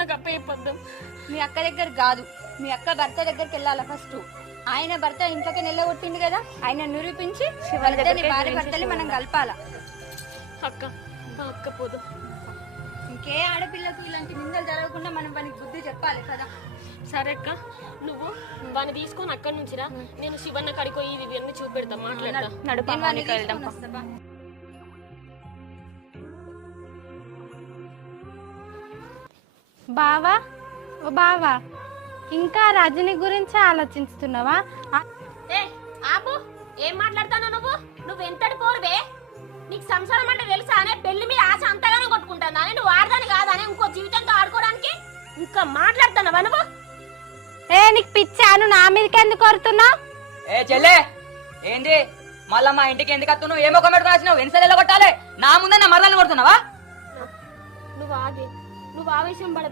నాకు అప్ప అయిపోద్దాం. మీ అక్క దగ్గర కాదు, మీ అక్క భర్త దగ్గరికి వెళ్ళాలి ఫస్ట్. ఆయన భర్త ఇంట్లోకి నిలగొట్టింది కదా, ఆయన నిరూపించి భార్య భర్తని మనం కలపాలా. అక్క మా అక్క పోదు. ఇంకే ఆడపిల్లకు ఇలాంటి నిందలు జరగకుండా మనం వానికి బుద్ధి చెప్పాలి కదా. సరే అక్క, నువ్వు వాడిని తీసుకొని అక్కడి నుంచి రా, నేను శివన్న కాడికి పోయి ఇవన్నీ చూపెడతా, మాట్లాడతా. బావా, ఓ బావా, ఇంకా రజని గురించి ఆలోచిస్తున్నావా? ఆపు, ఏం మాట్లాడతావు నువ్వు? నువ్వు ఎంతటి పోరువే? నీకు సంసారం అంటే తెలుసా అనే? పెళ్లి మీద ఆశ అంతగానో కొట్టుకుంటాను అని నువ్వు ఆడదాని కాదని ఇంకో జీవితంతో ఆడుకోవడానికి ఇంకా మాట్లాడుతున్నావా నువ్వు? నీకు పిచ్చాను, నా మీదకి ఎందుకు కొడుతున్నావు? ఏ చెల్లె, ఏంది మళ్ళా మా ఇంటికి ఎందుకు వస్తున్నావు? ఏమో కమెంట్ రాసినావు, ఎన్నిసార్లు కొట్టాలి? నా ముందే నా మరదలు కొడుతున్నావా? నువ్వు ఆవేశం పడ